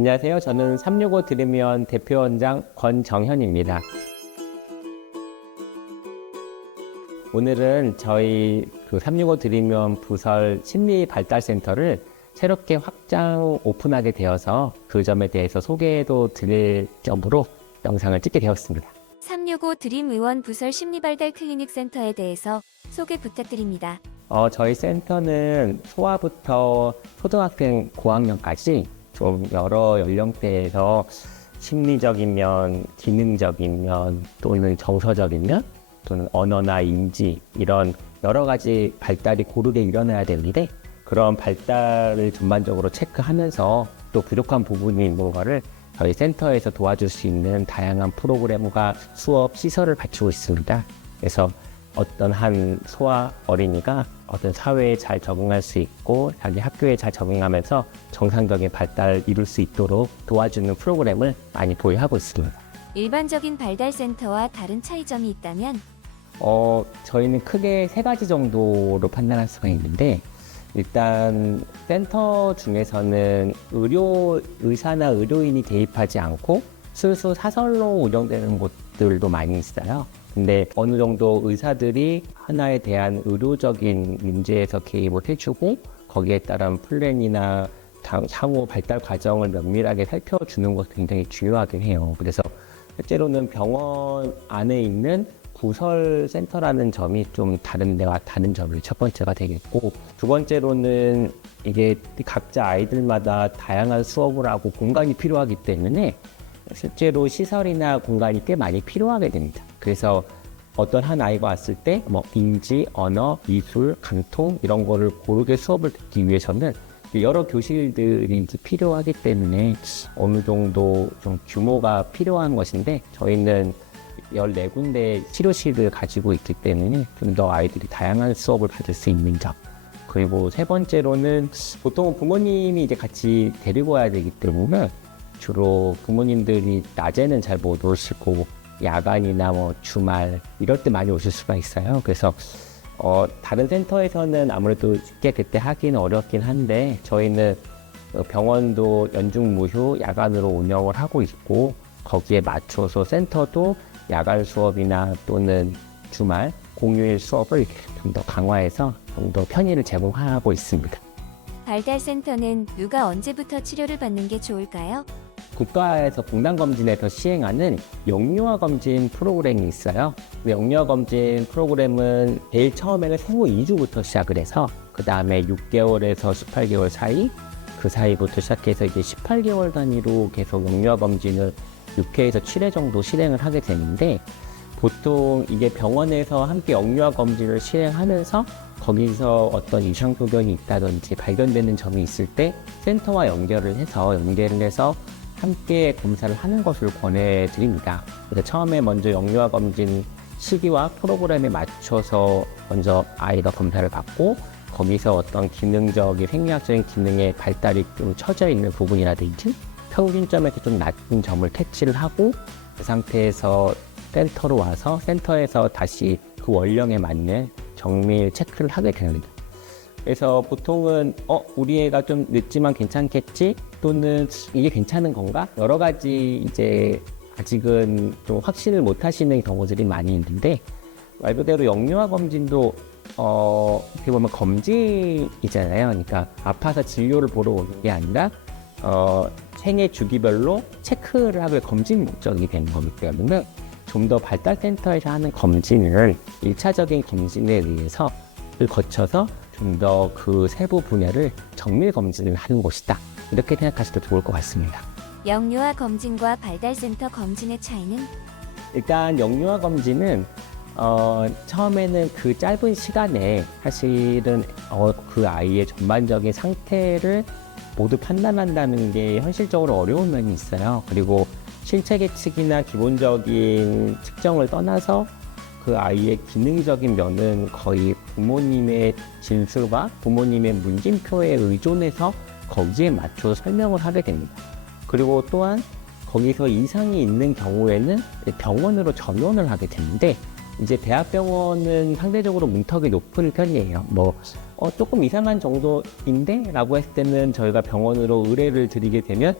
안녕하세요. 저는 365 드림위원 대표원장 권정현입니다. 오늘은 저희 365 드림위원 부설 심리발달센터를 새롭게 확장 오픈하게 되어서 그 점에 대해서 소개도 드릴 점으로 영상을 찍게 되었습니다. 365 드림의원 부설 심리발달 클리닉 센터에 대해서 소개 부탁드립니다. 저희 센터는 소아부터 초등학생 고학년까지 좀 여러 연령대에서 심리적인 면, 기능적인 면, 또는 정서적인 면, 또는 언어나 인지 이런 여러 가지 발달이 고르게 일어나야 되는데 그런 발달을 전반적으로 체크하면서 또 부족한 부분이 있는 거를 저희 센터에서 도와줄 수 있는 다양한 프로그램과 수업, 시설을 갖추고 있습니다. 그래서 어떤 한 소아 어린이가 어떤 사회에 잘 적응할 수 있고 자기 학교에 잘 적응하면서 정상적인 발달을 이룰 수 있도록 도와주는 프로그램을 많이 보유하고 있습니다. 일반적인 발달센터와 다른 차이점이 있다면? 저희는 크게 3가지 정도로 판단할 수가 있는데 일단 센터 중에서는 의사나 의료인이 개입하지 않고 순수 사설로 운영되는 곳들도 많이 있어요. 근데 어느 정도 의사들이 하나에 대한 의료적인 문제에서 개입을 해주고 거기에 따른 플랜이나 향후 발달 과정을 면밀하게 살펴주는 것이 굉장히 중요하긴 해요. 그래서 실제로는 병원 안에 있는 부설센터라는 점이 좀 다른 점이 첫 번째가 되겠고, 두 번째로는 이게 각자 아이들마다 다양한 수업을 하고 공간이 필요하기 때문에 실제로 시설이나 공간이 꽤 많이 필요하게 됩니다. 그래서 어떤 한 아이가 왔을 때 인지, 언어, 미술, 강통 이런 거를 고르게 수업을 듣기 위해서는 여러 교실들이 필요하기 때문에 어느 정도 좀 규모가 필요한 것인데 저희는 14군데 치료실을 가지고 있기 때문에 좀 더 아이들이 다양한 수업을 받을 수 있는 점. 그리고 세 번째로는 보통 부모님이 이제 같이 데리고 와야 되기 때문에 주로 부모님들이 낮에는 잘 못 오시고 야간이나 주말 이럴 때 많이 오실 수가 있어요. 그래서 다른 센터에서는 아무래도 쉽게 그때 하기는 어렵긴 한데 저희는 병원도 연중무휴 야간으로 운영을 하고 있고 거기에 맞춰서 센터도 야간 수업이나 또는 주말 공휴일 수업을 좀 더 강화해서 좀 더 편의를 제공하고 있습니다. 발달센터는 누가 언제부터 치료를 받는 게 좋을까요? 국가에서 분당검진에서 시행하는 영유아 검진 프로그램이 있어요. 영유아 검진 프로그램은 제일 처음에는 생후 2주부터 시작을 해서 그 다음에 6개월에서 18개월 사이 그 사이부터 시작해서 이제 18개월 단위로 계속 영유아 검진을 6회에서 7회 정도 실행을 하게 되는데 보통 이게 병원에서 함께 영유아 검진을 실행하면서 거기서 어떤 이상 소견이 있다든지 발견되는 점이 있을 때 센터와 연결을 해서 함께 검사를 하는 것을 권해드립니다. 그래서 처음에 먼저 영유아 검진 시기와 프로그램에 맞춰서 먼저 아이가 검사를 받고 거기서 어떤 기능적인 생리학적인 기능의 발달이 좀 처져 있는 부분이라든지 평균점에서 좀 낮은 점을 캐치를 하고 그 상태에서 센터로 와서 센터에서 다시 그 원령에 맞는 정밀 체크를 하게 됩니다. 그래서 보통은 우리 애가 좀 늦지만 괜찮겠지? 또는 이게 괜찮은 건가? 여러 가지 이제 아직은 좀 확신을 못 하시는 경우들이 많이 있는데 말 그대로 영유아 검진도 어떻게 보면 검진이잖아요. 그러니까 아파서 진료를 보러 오는 게 아니라 생애 주기별로 체크를 하고 검진 목적이 되는 거기 때문에 좀 더 발달센터에서 하는 검진을 1차적인 검진에 의해서 거쳐서 좀 더 그 세부 분야를 정밀 검진을 하는 곳이다. 이렇게 생각하셔도 좋을 것 같습니다. 영유아 검진과 발달센터 검진의 차이는? 일단 영유아 검진은 처음에는 그 짧은 시간에 사실은 그 아이의 전반적인 상태를 모두 판단한다는 게 현실적으로 어려운 면이 있어요. 그리고 신체 계측이나 기본적인 측정을 떠나서 그 아이의 기능적인 면은 거의 부모님의 진술과 부모님의 문진표에 의존해서 거기에 맞춰서 설명을 하게 됩니다. 그리고 또한 거기서 이상이 있는 경우에는 병원으로 전원을 하게 되는데 이제 대학병원은 상대적으로 문턱이 높은 편이에요. 조금 이상한 정도인데? 라고 했을 때는 저희가 병원으로 의뢰를 드리게 되면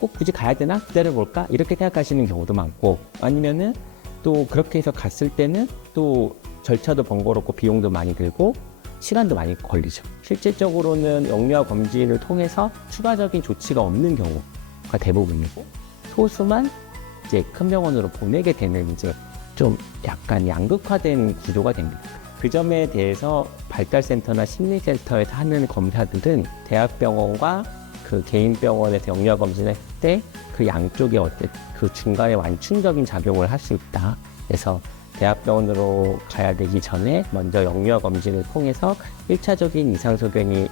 꼭 굳이 가야 되나? 기다려볼까? 이렇게 생각하시는 경우도 많고, 아니면은 또 그렇게 해서 갔을 때는 또 절차도 번거롭고 비용도 많이 들고 시간도 많이 걸리죠. 실질적으로는 영유아 검진을 통해서 추가적인 조치가 없는 경우가 대부분이고, 소수만 이제 큰 병원으로 보내게 되는 이제 좀 약간 양극화된 구조가 됩니다. 그 점에 대해서 발달센터나 심리센터에서 하는 검사들은 대학병원과 그 개인 병원에서 영유아 검진을 했을 때 그 양쪽에 그 중간에 완충적인 작용을 할 수 있다. 그래서 대학병원으로 가야 되기 전에 먼저 영유아 검진을 통해서 1차적인 이상소견이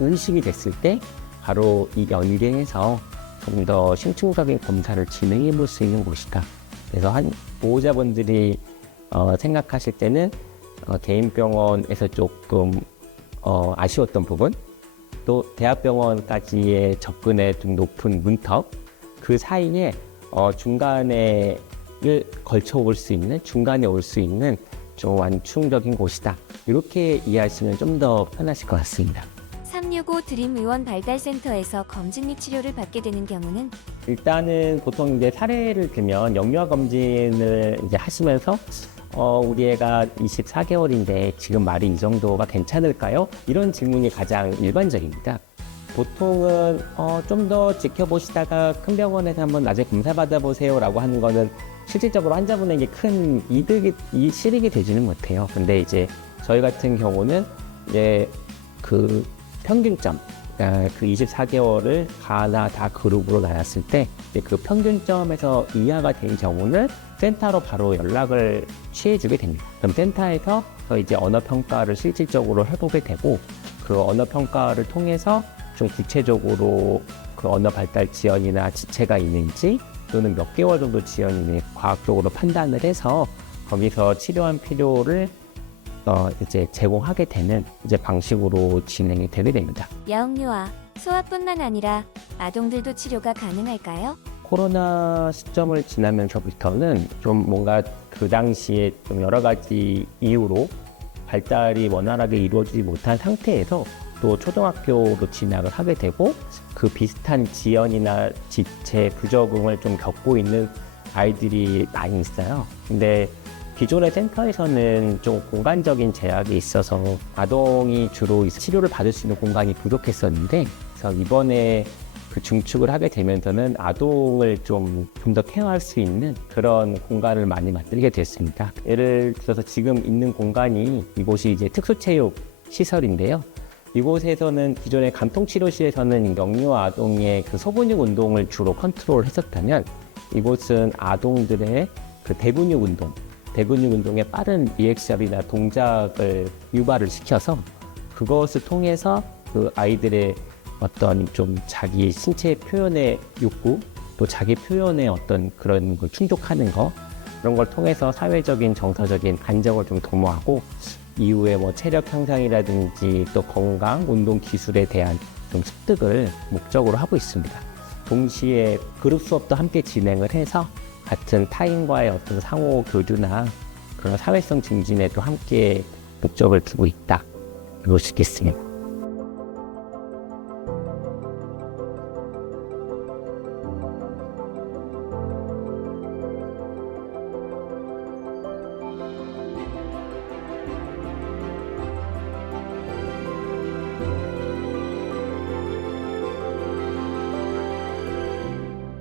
의식이 됐을 때 바로 이 연계해서 좀 더 심층적인 검사를 진행해 볼 수 있는 곳이다. 그래서 보호자분들이 생각하실 때는 개인 병원에서 조금 아쉬웠던 부분, 또 대학병원까지의 접근에 좀 높은 문턱, 그 사이에 중간에 걸쳐 올 수 있는, 중간에 올 수 있는 좀 완충적인 곳이다. 이렇게 이해하시면 좀 더 편하실 것 같습니다. 365 드림 의원 발달센터에서 검진 및 치료를 받게 되는 경우는 일단은 보통 이제 사례를 들면 영유아 검진을 이제 하시면서 우리 애가 24개월인데 지금 말이 이 정도가 괜찮을까요? 이런 질문이 가장 일반적입니다. 보통은 좀 더 지켜보시다가 큰 병원에서 한번 나중에 검사 받아보세요 라고 하는 거는 실질적으로 환자분에게 큰 실익이 되지는 못해요. 근데 이제 저희 같은 경우는 이제 그 평균점, 그 24개월을 하나 다 그룹으로 나눴을 때 그 평균점에서 이하가 된 경우는 센터로 바로 연락을 취해주게 됩니다. 그럼 센터에서 이제 언어 평가를 실질적으로 해보게 되고, 그 언어 평가를 통해서 좀 구체적으로 그 언어 발달 지연이나 지체가 있는지 또는 몇 개월 정도 지연이 있는지 과학적으로 판단을 해서 거기서 치료한 필요를 이제 제공하게 되는 이제 방식으로 진행이 되게 됩니다. 영유아, 소아뿐만 아니라 아동들도 치료가 가능할까요? 코로나 시점을 지나면서부터는 좀 뭔가 그 당시에 좀 여러 가지 이유로 발달이 원활하게 이루어지지 못한 상태에서 또 초등학교로 진학을 하게 되고, 그 비슷한 지연이나 지체, 부적응을 좀 겪고 있는 아이들이 많이 있어요. 근데 기존의 센터에서는 좀 공간적인 제약이 있어서 아동이 주로 치료를 받을 수 있는 공간이 부족했었는데, 그래서 이번에 그 중축을 하게 되면서는 아동을 좀 더 케어할 수 있는 그런 공간을 많이 만들게 됐습니다. 예를 들어서 지금 있는 공간이, 이곳이 이제 특수체육 시설인데요. 이곳에서는 기존의 감통치료실에서는 영유아 아동의 그 소근육 운동을 주로 컨트롤 했었다면, 이곳은 아동들의 그 대근육 운동의 빠른 리액션이나 동작을 유발을 시켜서 그것을 통해서 그 아이들의 어떤 좀 자기 신체 표현의 욕구, 또 자기 표현의 어떤 그런 걸 충족하는 거, 그런 걸 통해서 사회적인 정서적인 안정을 좀 도모하고, 이후에 뭐 체력 향상이라든지 또 건강, 운동 기술에 대한 좀 습득을 목적으로 하고 있습니다. 동시에 그룹 수업도 함께 진행을 해서 같은 타인과의 어떤 상호 교류나 그런 사회성 증진에도 함께 목적을 두고 있다, 이럴 수 있겠습니다.